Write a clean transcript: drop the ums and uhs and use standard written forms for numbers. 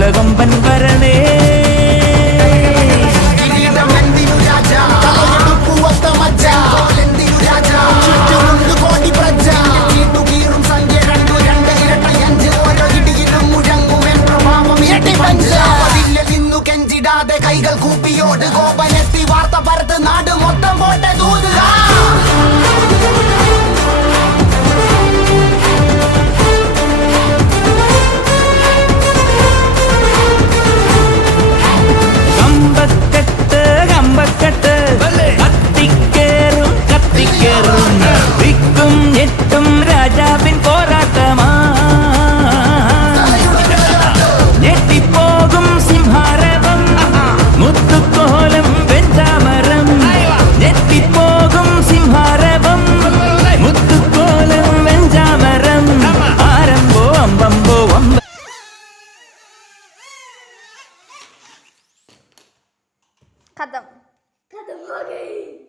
കൊലകൊമ്പൻ വരണേ കൈകൾ കൂപ്പിയോട് കോപനെത്തി വാർത്ത പരത്ത് നാട് മൊത്തം പോട്ടെ ദൂതുക കമ്പക്കെട്ട് കമ്പക്കെട്ട് കത്തിക്കേറും കത്തിക്കേറും വിക്കും ഞെട്ടും രാജാവിൻ പോരാട്ടമാ ഞെട്ടിപ്പോകും സിംഹാരവം മുത്തുക്കോലം വെഞ്ചാമരം ഞെട്ടിപ്പോകും സിംഹാരവം മുത്തുക്കോലം വെഞ്ചാമരം ആരംഭോ അമ്പമ്പോ അമ്പ खत्म खत्म हो गई।